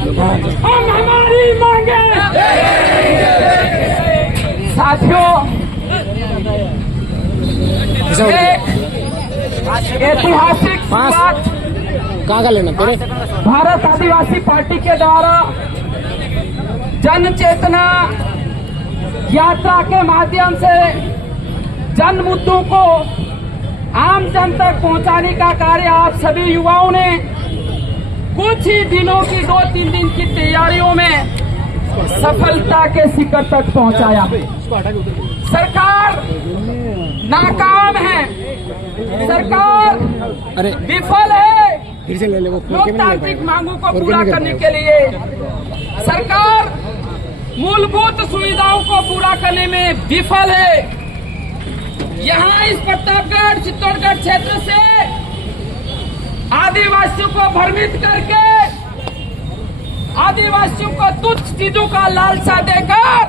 हम हमारी मांगे। साथियों, ऐतिहासिक बात कहाँ का लेना तेरे? भारत आदिवासी पार्टी के द्वारा जन चेतना यात्रा के माध्यम से जन मुद्दों को आम जन तक पहुंचाने का कार्य आप सभी युवाओं ने कुछ ही दिनों की 2-3 दिन की तैयारियों में सफलता के शिखर तक पहुंचाया। सरकार नाकाम है, सरकार विफल है फिर से ले ले वो लोकतांत्रिक मांगों को पूरा करने के लिए। सरकार मूलभूत सुविधाओं को पूरा करने में विफल है। यहाँ इस प्रतापगढ़ चित्तौड़गढ़ क्षेत्र से आदिवासियों को भ्रमित करके आदिवासियों को तुच्छ चीजों का लालसा देकर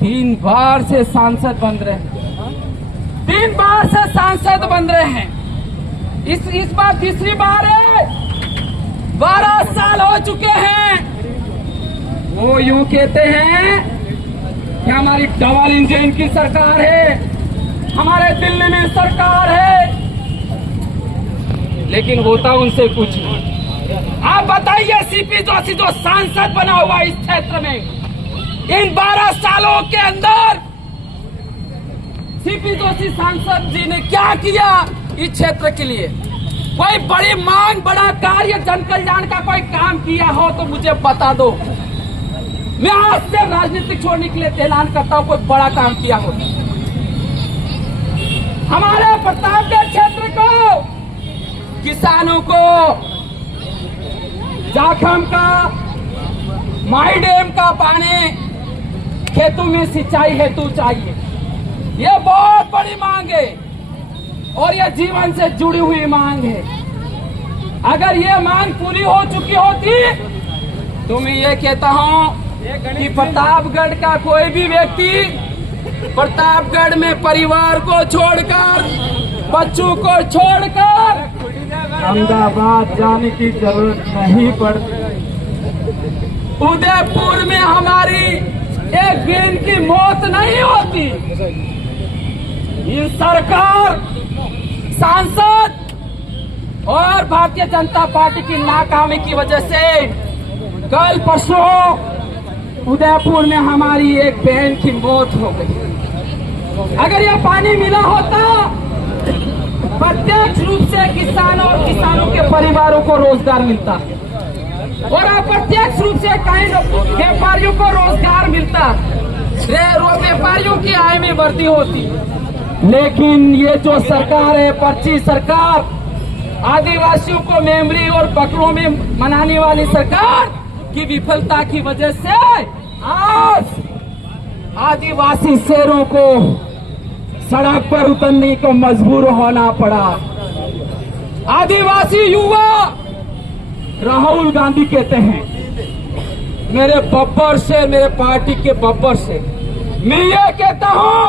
3 बार से सांसद बन रहे हैं, 3 बार से सांसद बन रहे हैं। इस बार तीसरी बार है। 12 साल हो चुके हैं। वो यूं कहते हैं कि हमारी डबल इंजन की सरकार है, हमारे दिल्ली में सरकार है, लेकिन होता उनसे कुछ नहीं। आप बताइए, सीपी जोशी जो सांसद बना हुआ इस क्षेत्र में, इन 12 सालों के अंदर सीपी जोशी सांसद जी ने क्या किया इस क्षेत्र के लिए? कोई बड़ी मांग, बड़ा कार्य, जन कल्याण का कोई काम किया हो तो मुझे बता दो। मैं आज से राजनीतिक छोड़ने के लिए ऐलान करता हूं, कोई बड़ा काम किया हो। हमारे प्रतापगढ़ क्षेत्र को, किसानों को जाखम का, माई डैम का पानी खेतों में सिंचाई हेतु चाहिए। ये बहुत बड़ी मांग है और ये जीवन से जुड़ी हुई मांग है। अगर ये मांग पूरी हो चुकी होती तो मैं ये कहता हूं कि प्रतापगढ़ का कोई भी व्यक्ति प्रतापगढ़ में परिवार को छोड़कर, बच्चों को छोड़कर अहमदाबाद जाने की जरूरत नहीं पड़ती। उदयपुर में हमारी एक बहन की मौत नहीं होती। ये सरकार, सांसद और भारतीय जनता पार्टी की नाकामी की वजह से कल परसों उदयपुर में हमारी एक बहन की मौत हो गई। अगर यह पानी मिला होता, प्रत्यक्ष रूप से किसानों और किसानों के परिवारों को रोजगार मिलता और अप्रत्यक्ष रूप से कई व्यापारियों को रोजगार मिलता, व्यापारियों की आय में वृद्धि होती। लेकिन ये जो सरकार है, पर्ची सरकार, आदिवासियों को मेमोरी और बकरों में मनाने वाली सरकार की विफलता की वजह से आज आदिवासी शेरों को सड़क पर उतरने को मजबूर होना पड़ा। आदिवासी युवा राहुल गांधी कहते हैं, मेरे बब्बर शेर, मेरे पार्टी के बब्बर शेर। मैं ये कहता हूं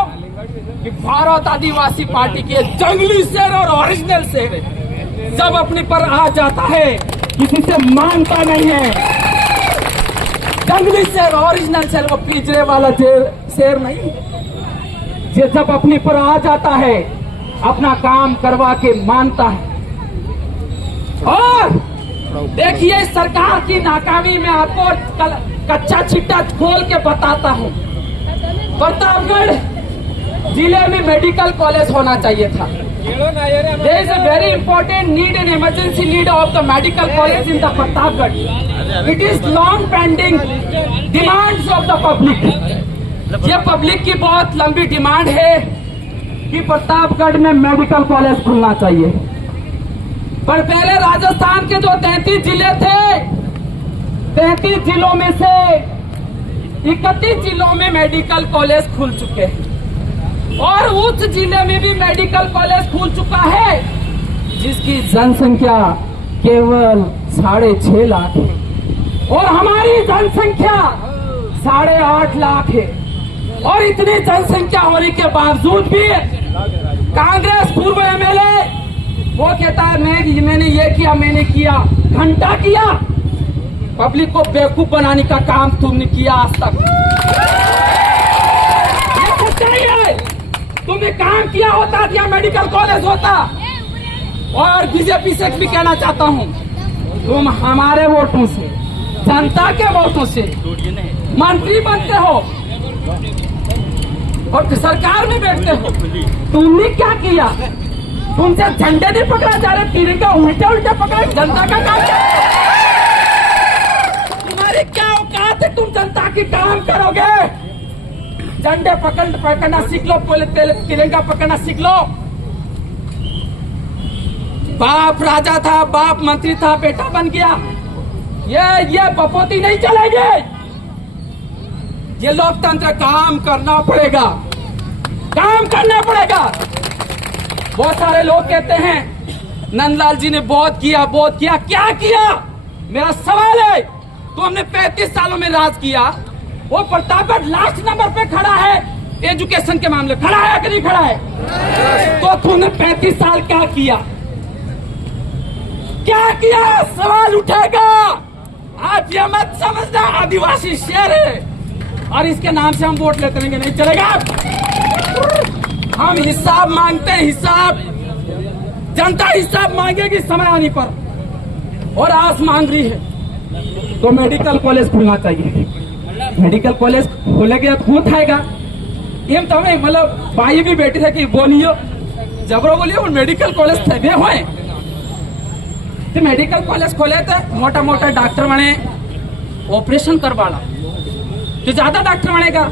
कि भारत आदिवासी पार्टी के जंगली शेर और ओरिजिनल शेर जब अपने पर आ जाता है किसी से मानता नहीं है। जंगली शेर, ओरिजिनल शेर, वो पिंजरे वाला शेर नहीं। ये जब अपने पर आ जाता है अपना काम करवा के मानता है। और देखिए, सरकार की नाकामी में आपको कच्चा चिट्टा खोल के बताता हूं। प्रतापगढ़ जिले में मेडिकल कॉलेज होना चाहिए था। There is a very important need and emergency need of the medical college in the Pratapgarh. It is long pending demands of the public. ये पब्लिक की बहुत लंबी डिमांड है कि प्रतापगढ़ में मेडिकल कॉलेज खुलना चाहिए। पर पहले राजस्थान के जो 33 जिले थे, 33 जिलों में से 31 जिलों में मेडिकल कॉलेज खुल चुके हैं और उस जिले में भी मेडिकल कॉलेज खुल चुका है जिसकी जनसंख्या केवल 6.5 लाख है और हमारी जनसंख्या 8.5 लाख है। और इतनी जनसंख्या होने के बावजूद भी कांग्रेस पूर्व एमएलए वो कहता है मैंने ये किया, मैंने किया, घंटा किया, पब्लिक को बेवकूफ बनाने का काम तुमने किया आज तक। ये सच्चाई है। तुमने काम किया होता या मेडिकल कॉलेज होता। और बीजेपी से भी कहना चाहता हूँ, तुम हमारे वोटों से, जनता के वोटों से मंत्री बनते हो और सरकार में बैठते हो। तुमने क्या किया? तुमसे झंडे नहीं पकड़ा जा रहे, तिरंगा उल्टे उल्टे पकड़े। जनता का काम क्या? तुम्हारी क्या औकात है? तुम जनता की काम करोगे? झंडे पकड़ना सीख लो, पहले तिरंगा पकड़ना सीख लो। बाप राजा था, बाप मंत्री था, बेटा बन गया। ये बपोती नहीं चलेगी। ये लोकतंत्र काम करना पड़ेगा, काम करना पड़ेगा। बहुत सारे लोग कहते हैं नंदलाल जी ने बहुत किया, बहुत किया। क्या किया? मेरा सवाल है, तो हमने 35 सालों में राज किया। वो प्रतापगढ़ लास्ट नंबर पे खड़ा है एजुकेशन के मामले। खड़ा है कि नहीं खड़ा है? तो तुमने 35 साल क्या किया? क्या किया? सवाल उठेगा। आप ये मत समझना आदिवासी शेर है और इसके नाम से हम वोट लेते रहेंगे, नहीं चलेगा। हम हिसाब मांगते हैं, हिसाब। जनता हिसाब मांगेगी समय आने पर, और आज मांग रही है। तो मेडिकल कॉलेज खुलना चाहिए। मेडिकल कॉलेज खोलेगा तो खून खाएगा। एम तो मतलब भाई भी बैठी थे कि बोलियो जबरो बोलियो मेडिकल कॉलेज थे वे हुए तो मेडिकल कॉलेज खोले थे। मोटा मोटा डॉक्टर बने, ऑपरेशन करवाना तो ज्यादा डॉक्टर बनेगा।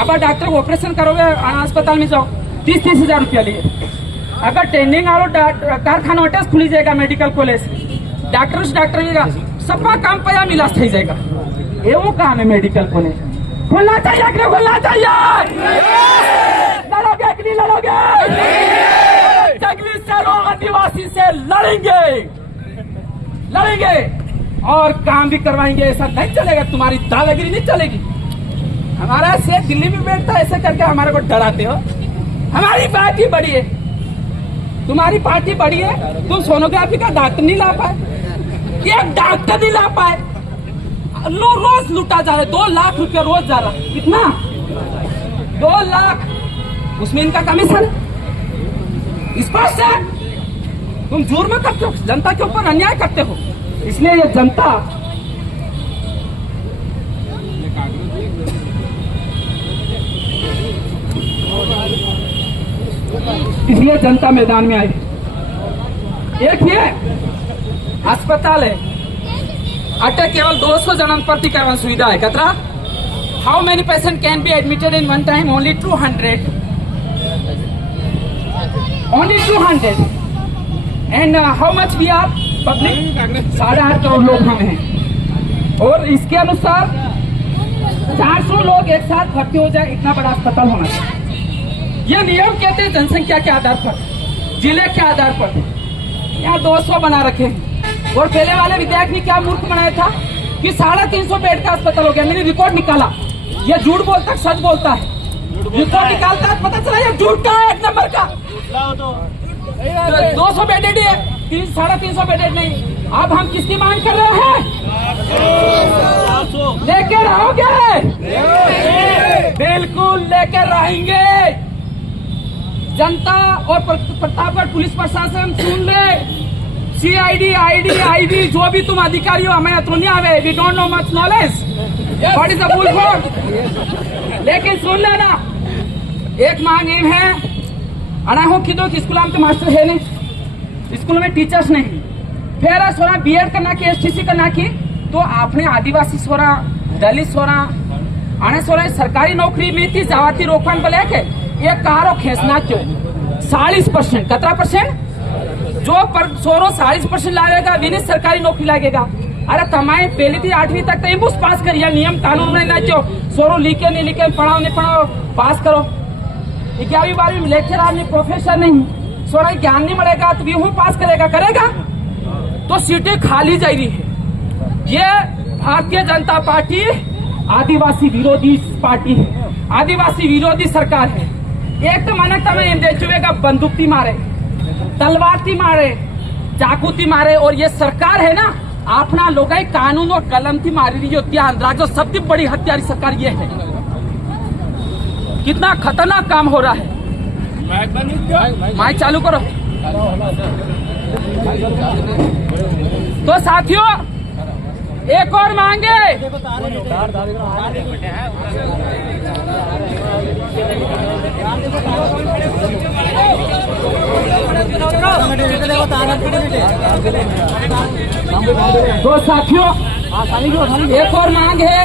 अब डॉक्टर को ऑपरेशन करोगे अस्पताल में जाओ 30-30 हजार रुपया लिए। अगर ट्रेनिंग वालों कारखाना होटल खुली जाएगा मेडिकल कॉलेज, डॉक्टर सबका काम पया मिला थी जाएगा। एवं काम है मेडिकल कॉलेज खुलना चाहिए कि नहीं खुलना चाहिए? लड़ोगे कि नहीं लड़ोगे? जंगली शेरों आदिवासी से लड़ेंगे और काम भी करवाएंगे। ऐसा नहीं चलेगा, तुम्हारी दादागिरी नहीं चलेगी। हमारा शेर दिल्ली में बैठता है, ऐसे करके हमारे को डराते हो। हमारी पार्टी बड़ी है, तुम्हारी पार्टी बड़ी है। तुम सोनोग्राफी का डॉक्टर नहीं ला पाए, एक डॉक्टर नहीं ला पाए। रोज लूटा जा रहा है, 2 लाख रुपया रोज जा रहा है। कितना? 2 लाख, उसमें इनका कमीशन। स्पष्ट है, तुम जुर्म करते हो, जनता के ऊपर अन्याय करते हो। इसलिए ये जनता मैदान में आई। एक ये अस्पताल है, अटे केवल 200 जन प्रतिकरण सुविधा है। कतरा how many patient can be admitted in one time? Only 200 and how much we are public? 8.5 crore लोग हम हैं और इसके अनुसार 400 लोग एक साथ भर्ती हो जाए, इतना बड़ा अस्पताल होना चाहिए। ये नियम कहते हैं जनसंख्या के आधार पर, जिले के आधार पर। यहाँ 200 बना रखे हैं। और पहले वाले विधायक ने क्या मूर्ख बनाया था कि 350 बेड का अस्पताल हो गया। मैंने रिकॉर्ड निकाला, ये झूठ बोलता सच बोलता है। रिकॉर्ड निकालता है, पता चला ये झूठ का है, 1 नंबर का। 200 बेडेड है, 350 बेडेड नहीं। अब हम किसकी मांग कर रहे हैं? लेकर रहोगे? बिल्कुल लेकर रहेंगे। जनता और प्रतापगढ़ पुलिस प्रशासन सुन ले। CID, ID जो भी तुम अधिकारी हो, हमें तो नहीं आवे। We don't know much knowledge what is the full form. लेकिन सुन लेना, एक मांग ये है, अना हो कि स्कूल में तो मास्टर है नहीं, स्कूल में टीचर्स नहीं। फिर सोना BEd करना की, STC करना की, तो आपने आदिवासी सोरा, दलित सोरा, आने सोरा सरकारी नौकरी मिलती जावाती रोकन को लेके एक कारो खेसना क्यों? 40%, कितना परसेंट? जो सोरो 40% लागेगा विनित सरकारी नौकरी लागेगा। अरे तमाम पहली थी 8वीं तक तो इम्बूस पास करिए, नियम कानून में ना क्यों सोरो लिखे नहीं लिखे, पढ़ाओ नहीं पढ़ाओ, पास करो। 11वीं 12वीं में लेक्चर आपने प्रोफेसर नहीं, सोरा ज्ञान नहीं मिलेगा तो भी पास करेगा। तो सीटें खाली जा रही है। ये भारतीय जनता पार्टी आदिवासी विरोधी पार्टी है, आदिवासी विरोधी सरकार है। एक तो माना तमें चुवेगा बंदूकती मारे, तलवार मारे, चाकूती मारे, और ये सरकार है ना अपना लोग कानून और कलम थी मारी रही हो ध्यान राजो सबसे बड़ी हत्यारी सरकार ये है। कितना खतरनाक काम हो रहा है। माइक चालू करो। तो साथियों एक और मांगे, तो साथियों एक और मांग है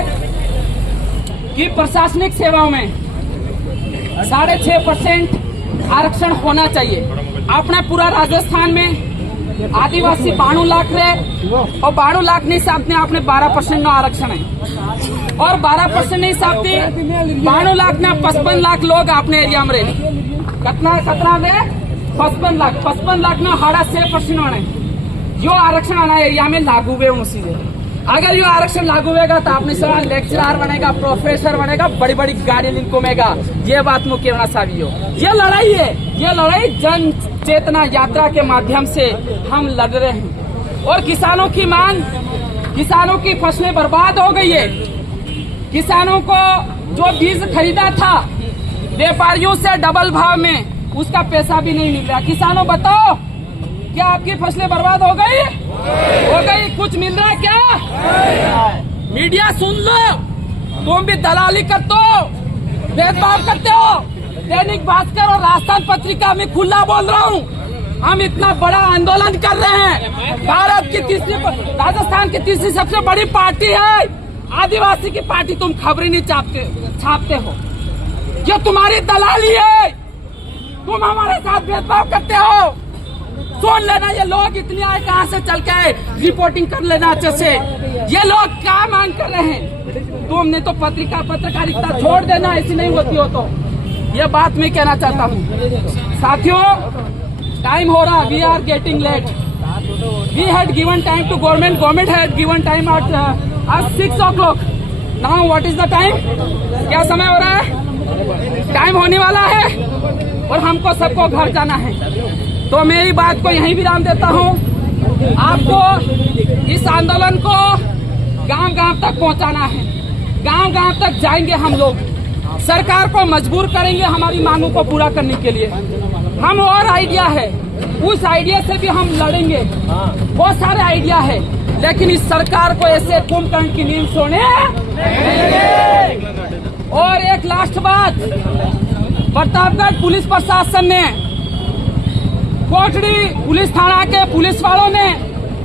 कि प्रशासनिक सेवाओं में 6.5% आरक्षण होना चाहिए। अपने पूरा राजस्थान में आदिवासी 92 लाख रहे और 92 लाख नहीं साधने आपने 12% नो आरक्षण है और 12% नहीं साधते 92 लाख ना 55 लाख लोग अपने एरिया में रहे। कितना में 55 लाख ना 6% होने जो आरक्षण आना एरिया में लागू हुए उसी से। अगर ये आरक्षण लागू होगा तो आपने सवाल लेक्चरर बनेगा, प्रोफेसर बनेगा, बड़ी बड़ी गाड़ी घूमेगा। ये बात मुख्य होना चाहिए हो। ये लड़ाई है, ये लड़ाई जन चेतना यात्रा के माध्यम से हम लड़ रहे हैं। और किसानों की मांग, किसानों की फसलें बर्बाद हो गई है। किसानों को जो बीज खरीदा था व्यापारियों से डबल भाव में, उसका पैसा भी नहीं मिल रहा। किसानों बताओ क्या आपकी फसलें बर्बाद हो गई? हो गई। कुछ मिल रहा है क्या? मीडिया सुन लो, तुम भी दलाली करते हो, भेदभाव करते हो। दैनिक भास्कर और राजस्थान पत्रिका में खुला बोल रहा हूँ, हम इतना बड़ा आंदोलन कर रहे हैं। भारत की तीसरी, राजस्थान की तीसरी सबसे बड़ी पार्टी है आदिवासी की पार्टी। तुम खबरें नहीं छापते हो, ये तुम्हारी दलाली है। तुम हमारे साथ भेदभाव करते हो। सुन लेना, ये लोग इतने आए कहाँ से चल के आए, रिपोर्टिंग कर लेना अच्छे से। ये लोग क्या मांग कर रहे हैं? तुमने तो पत्रकारिता छोड़ देना, ऐसी नहीं होती हो तो। ये बात मैं कहना चाहता हूँ। साथियों टाइम हो रहा, we are getting late. We had given time to government had given time at 6 o'clock। Now what is the time? क्या समय हो रहा है? टाइम होने वाला है और हमको सबको घर जाना है। तो मेरी बात को यहीं विराम देता हूँ। आपको इस आंदोलन को गांव-गांव तक पहुंचाना है। गांव-गांव तक जाएंगे हम लोग, सरकार को मजबूर करेंगे हमारी मांगों को पूरा करने के लिए। हम और आइडिया है, उस आइडिया से भी हम लड़ेंगे। बहुत सारे आइडिया है, लेकिन इस सरकार को ऐसे कुंभकर्ण की नींद सोने। और एक लास्ट बात, प्रतापगढ़ पुलिस प्रशासन ने, कोटड़ी पुलिस थाना के पुलिस वालों ने